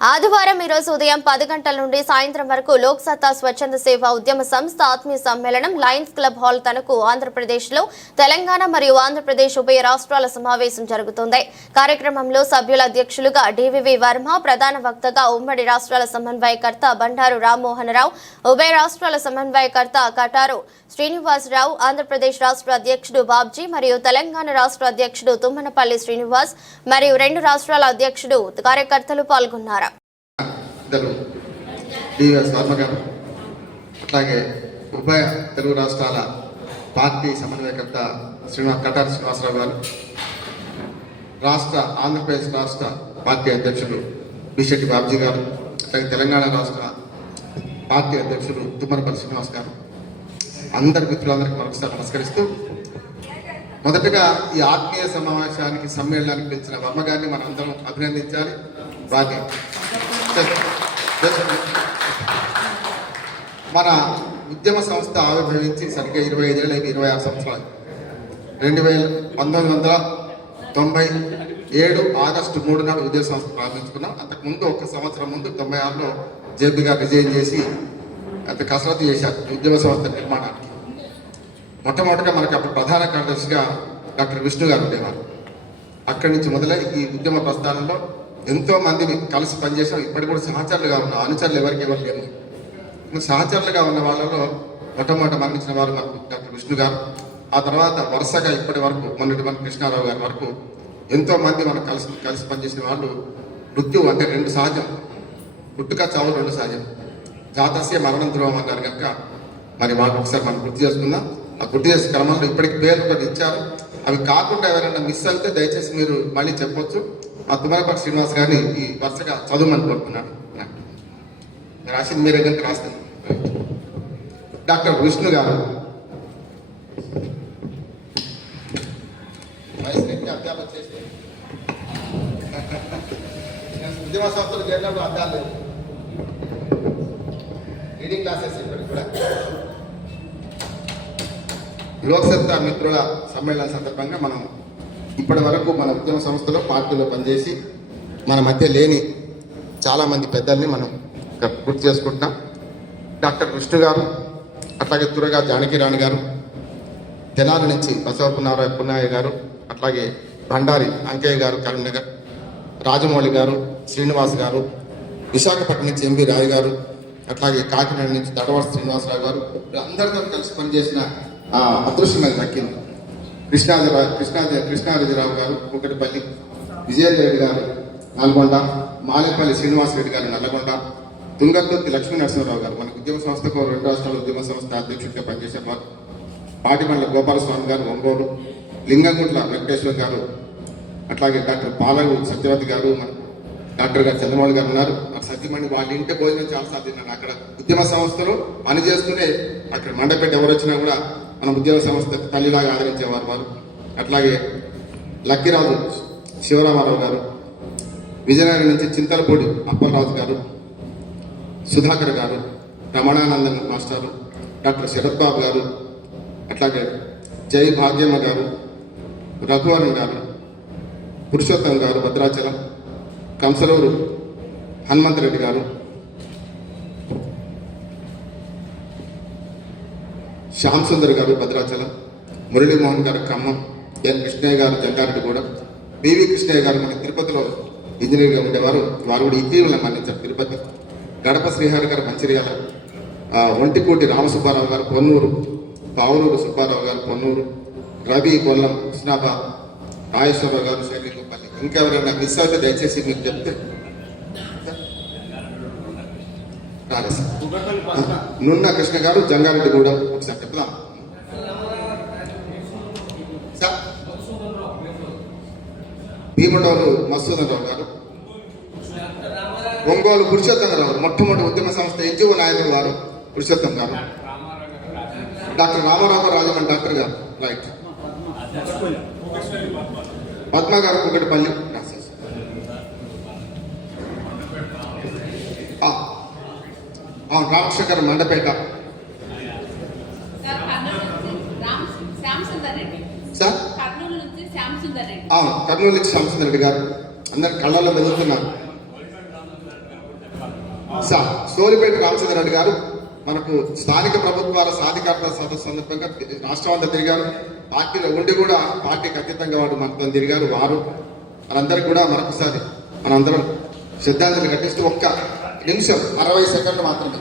ఆదివారం ఈరోజు ఉదయం పది గంటల నుండి సాయంత్రం వరకు లోక్సత్తా స్వచ్ఛంద సేవ ఉద్యమ సంస్థ ఆత్మీయ సమ్మేళనం లయన్స్ క్లబ్ హాల్ తనకు ఆంధ్రప్రదేశ్లో తెలంగాణ మరియు ఆంధ్రప్రదేశ్ ఉభయ రాష్ట్రాల సమావేశం జరుగుతుంది. కార్యక్రమంలో సభ్యుల అధ్యక్షులుగా డివివి వర్మ ప్రధాన వక్తగా ఉమ్మడి రాష్ట్రాల సమన్వయకర్త బండారు రామ్మోహన్ రావు ఉభయ రాష్ట్రాల సమన్వయకర్త కటారు శ్రీనివాసరావు ఆంధ్రప్రదేశ్ రాష్ట్ర అధ్యక్షుడు బాబ్జీ మరియు తెలంగాణ రాష్ట్ర అధ్యక్షుడు తుమ్మనపల్లి శ్రీనివాస్ మరియు రెండు రాష్ట్రాల అధ్యక్షుడు కార్యకర్తలు పాల్గొన్నారు. ఇద్దరు. డివిఎస్ ఆత్మగారు గారు అట్లాగే ఉభయ తెలుగు రాష్ట్రాల పార్టీ సమన్వయకర్త శ్రీనివాస్ కటారి శ్రీనివాసరావు గారు రాష్ట్ర ఆంధ్రప్రదేశ్ రాష్ట్ర పార్టీ అధ్యక్షుడు బిశెట్టి బాబ్జీ గారు అట్లాగే తెలంగాణ రాష్ట్ర పార్టీ అధ్యక్షుడు తుమ్మరపల్లి శ్రీనివాస్ గారు. అందరి మిత్రులందరికీ మరొకసారి నమస్కరిస్తూ మొదటగా ఈ ఆత్మీయ సమావేశానికి సమ్మేళనానికి పిలిచిన వర్మ గారిని అభినందించాలి. వారిని మన ఉద్యమ సంస్థ ఆవిర్భవించి సరిగ్గా ఇరవై ఐదేళ్ళు ఇరవై ఆరు సంవత్సరాలు. రెండు వేల పంతొమ్మిది వందల తొంభై ఏడు ఆగస్టు మూడు నాడు ఉద్యోగ సంస్థ ప్రారంభించుకున్నాం. అంతకుముందు ఒక సంవత్సరం ముందు తొంభై ఆరులో జేపీ గారు రిజైన్ చేసి అంత కసరత్తు చేశారు ఉద్యమ సంస్థ నిర్మాణానికి. మొట్టమొదటిగా మనకి అప్పుడు ప్రధాన కార్యదర్శిగా డాక్టర్ విష్ణు గారు ఉండేవారు. అక్కడి నుంచి మొదలై ఈ ఉద్యమ ప్రస్థానంలో ఎంతో మందిని కలిసి పనిచేసాం ఇప్పటికి కూడా సహచరులుగా ఉన్నాం అనుచరులు ఎవరికి ఎవరు లేము సహచరులుగా ఉన్న వాళ్ళలో మొట్టమొదట మరణించిన వారు మనకు డాక్టర్ విష్ణు గారు. ఆ తర్వాత వరుసగా ఇప్పటి వరకు మొన్నటి మన కృష్ణారావు గారి వరకు ఎంతో మంది మనం కలిసి కలిసి పనిచేసిన వాళ్ళు మృత్యు అంటే రెండు సహజం. పుట్టుక చావు రెండు సహజం. జాతస్య మరణం ధ్రువం అన్నారు కనుక మరి వాళ్ళు ఒకసారి మనం గుర్తు చేసుకుందాం. ఆ గుర్తు చేసే క్రమంలో ఇప్పటికి పేర్లు ఒకటి ఇచ్చారు. అవి కాకుండా ఎవరైనా మిస్ అయితే దయచేసి మీరు మళ్ళీ చెప్పొచ్చు. మా శ్రీనివాస్ గారిని ఈ వరుసగా చదువుమని కోరుతున్నాను. రాసింది మీరే కనుక రాస్తుంది డాక్టర్ విష్ణు గారు. వయసు నెక్కి అధ్యాపన చేసి. ఉద్యమ సంస్థలు చేరినప్పుడు లేవు. రీడింగ్ క్లాసెస్ ఇప్పటికి కూడా. లోక్సత్తా మిత్రుల సమ్మేళన సందర్భంగా మనం ఇప్పటి వరకు మన ఉద్యమ సంస్థలో పార్టీలో పనిచేసి మన మధ్య లేని చాలామంది పెద్దల్ని మనం గుర్తు చేసుకుంటున్నాం డాక్టర్ కృష్ణు గారు అట్లాగే తురగా జానకిరాణి గారు తెనాలి నుంచి బసవపునారాయ పున్నయ్య గారు అట్లాగే భండారి అంకయ్య గారు కరీంనగర్ రాజమౌళి గారు శ్రీనివాస్ గారు విశాఖపట్నం నుంచి ఎంబీ రాయ్ గారు అట్లాగే కాకినాడ నుంచి దడవాడ శ్రీనివాసరావు గారు అందరితో కలిసి పనిచేసిన ఆ, అదృష్టం అది దక్కింది కృష్ణాజరా కృష్ణా కృష్ణారాజరావు గారు కుకటిపల్లి విజయదేవి రెడ్డి గారు నల్గొండ మాలేపల్లి శ్రీనివాస్ రెడ్డి గారు నల్లగొండ తుంగర్తుర్తి లక్ష్మీ నరసింహరావు గారు. మన ఉద్యమ సంస్థకు రెండు రాష్ట్రాల ఉద్యమ సంస్థ అధ్యక్షుడిగా పనిచేసే వారు. పాటిమండల గోపాలస్వామి గారు ఒంగోలు లింగంగుట్ల వెంకటేశ్వర గారు అట్లాగే డాక్టర్ పాలగు సత్యవతి గారు మన డాక్టర్ గారు చంద్రమౌళి గారు ఉన్నారు. మరి సత్యమణి వాళ్ళ ఇంటి భోజనం చాలా సాధ్యం అక్కడ ఉద్యమ సంస్థలు పనిచేస్తూనే అక్కడ మండపేట ఎవరు వచ్చినా కూడా మన ఉద్యోగ సంస్థ తల్లిలాగా ఆదరించేవారు వారు. అట్లాగే లక్కిరాజు శివరామారావు గారు విజయనగరం నుంచి చింతలపూడి అప్పలరాజు గారు సుధాకర్ గారు రమణానందన్ మాస్టారు డాక్టర్ శరత్ బాబు గారు అట్లాగే జై భాగ్యమ్మ గారు రఘువరన్ గారు పురుషోత్తం గారు భద్రాచలం కంసలూరు హనుమంతరెడ్డి గారు శ్యామ్ సుందర్ గారు భద్రాచలం మురళీమోహన్ గారు ఖమ్మం ఎన్ కృష్ణయ్య గారు జంగారెడ్డిగూడెం బివి కృష్ణయ్య గారు మన తిరుపతిలో ఇంజనీర్గా ఉండేవారు. వారు కూడా ఇటీవల మరణించారు తిరుపతి. గడప శ్రీహరి గారు మంచిర్యాల ఒంటికోటి రామసుబ్బారావు గారు పొన్నూరు పావులూరు సుబ్బారావు గారు పొన్నూరు రవి కొల్లం కృష్ణాబాద్ రాజేశ్వరరావు గారు శైలిపల్లి ఇంకెవరైనా మిస్ అయితే దయచేసి మీకు చెప్తే రాలే నున్న కృష్ణ గారు జంగారెడ్డిగూడెం ఒకసారి చెప్దాం. సార్ భీమడోలు మసూదరావు గారు ఒంగోలు పురుషోత్తమరావు మొట్టమొదటి ఉద్యమ సంస్థ ఎన్జిఓ నాయకులు వారు పురుషోత్తం గారు. డాక్టర్ రామారావు రాజమన్ డాక్టర్ గారు. రైట్. పద్మ గారు కుకటిపల్లి రాసేసి ఆ, అవును రామకృష్ణ మండపేట. సార్ కర్నూలు నుంచి రామ్ శ్యామ్ సుందర్ రెడ్డి. అవును కర్నూలు నుంచి గారు. అందరు కళ్ళల్లో వెతుకుతున్నారు సార్ సోలిపేట రామచంద్ర రెడ్డి గారు మనకు స్థానిక ప్రభుత్వాల సాధికారత సదస్సు సందర్భంగా రాష్ట్రం అంతా తిరిగారు. పార్టీలో ఉండి కూడా పార్టీకి అతీతంగా వాడు మనతో తిరిగారు వారు. మనందరికి కూడా మరొకసారి మనందరం శ్రద్ధాంజలి ఘటిస్తూ ఒక్క నిమిషం అరవై సెకండ్లు మాత్రమే.